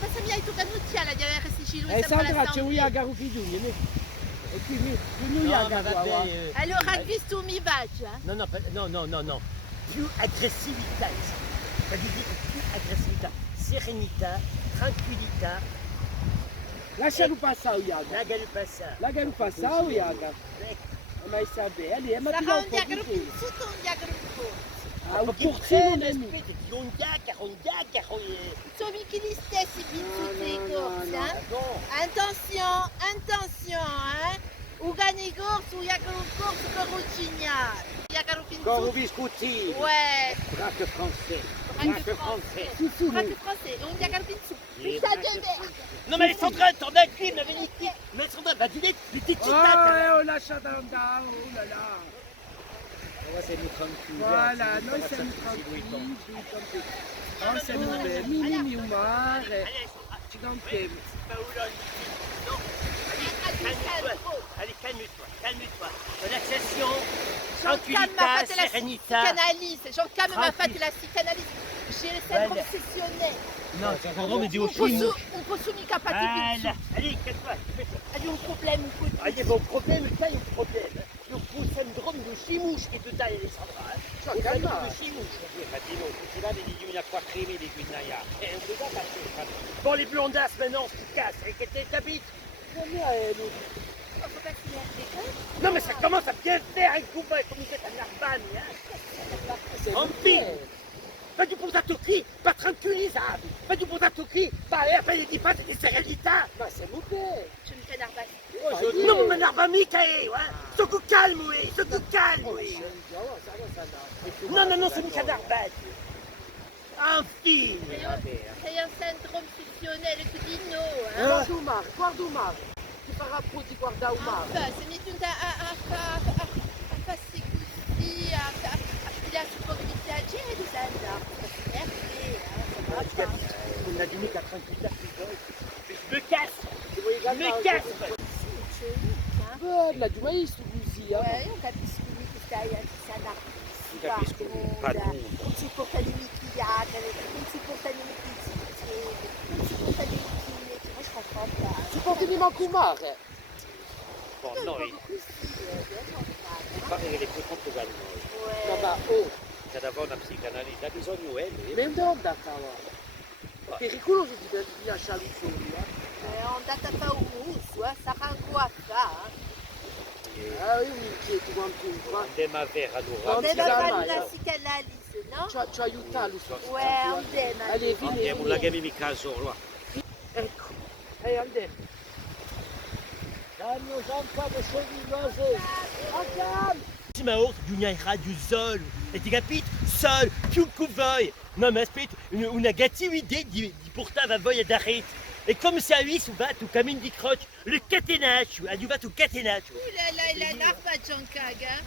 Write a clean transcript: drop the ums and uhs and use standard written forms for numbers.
Passami hai toccato la di avere questi lui Sandra, c'è un yagaru figlio, e quindi un yagaru. Allora, hai visto mi bacio? Non, non, non, non, non, non. Più aggressività, ça veut dire più aggressività, sérénità, tranquillità. Lascialo passare il yaga. Lascialo passare. Lascialo passare il yaga. Ma sta bene, ma ti Sarà do un un po' diagro di più tempo. sotto un diagro più corto. Ah, un Perché portino c'è nemico. l'aspetto di un diacaro. Sono mica gli stessi pizzuti no, corsi, no. eh? Non. Attention, attention, O gani corso, o diagro corso per uccignare. Diagro Corps au pinzu. biscotti. Ouais. Braque français. Braque français. Braque français, un diagro pinzu. Putain de merde. Non mais Sandra, t'en as qui m'avait dit qui? Mais Sandra, va dire, tu t'es Oh, lasciate andare, oh là là. On va essayer de nous tranquilliser. Voilà, noi siamo tranquilli. Oh, siamo bene, minimi umare. Ci dà un tempo. Pas où là, non. Allez, calme-toi, calme-toi. Relaxation, tranquillità, sérénité. Psychanalyse. Jean Cam m'a fait la psychanalyse. J'ai le syndrome obsessionnel. Non, c'est encore mais dis au Un film. posso mica fare Voilà. Allez, calme-toi. Hai un problema un po' Allez, bon problème, ça, il y a un problème. Le faux syndrome de chimouche che tu dai, Alessandra. Il syndrome de chimouche. Tu vas venire una qua creme di guinaia. Un peu d'attaché. Bon, les blondasses, maintenant, tu casses. Et que t'habites. Faut pas se mettre Non, mais ça commence à bien faire avec vous, comme vous êtes à Narbonne. En film. Pas du Pontatocchi, pas tranquillisable. Pas du Pontatocchi, pas appelle di fate di serenità. Ma siamo bene. Je me canarde. Non, ma Narbonne mica ouais. Sto calmo, sto calmo. Non, non, non, c'est mica Narbonne. Un film. Sei un syndrome obsessionnel che di no, eh? Guarda o mare. Ti farà poi guarda o mare. Se mi tunta a farsi così, a filare su poco di piacere, Sandra. Merda, On a dit mica tranquillità. Je me casse. Je me casse. Bella, tu hai visto così? Ouais, io capisco che stai antisana. Capisco, padrone. Non si porta limiti gli altri, non si porta limiti i zizi, non si porta limiti i miei, moi je comprends pas. Ti porti manco o mare? Bon, Non, noi, così, pare che le tue compte da noi. No, ouais. ma oh, C'è da fare una psicanalisi, ha bisogno ma dove è andata là? Pericoloso di lasciare soli, On data fa un muso, sarà ancora fa. Ah, io mi inquieto quanto un qua. Andiamo a vera Non On allora. si deve sa fare mai, una no? psicanalisi, no? Ci aiuta lui. Ouais, on deve. Allez, vieni, Andiamo, non la chiami mica solo. Ecco. Andiamo. Dammi un po' di scioglilose. Ma ora bisognerà di solo. E ti capito? Solo, più che voi. No, ma aspetta, una cattiva idea di portare a voglia d'arrêt. E come se avessi fatto un cammino di croce, le catenaccio, ha fatto un catenaccio. Ouh là là, il a narva Jean Caga.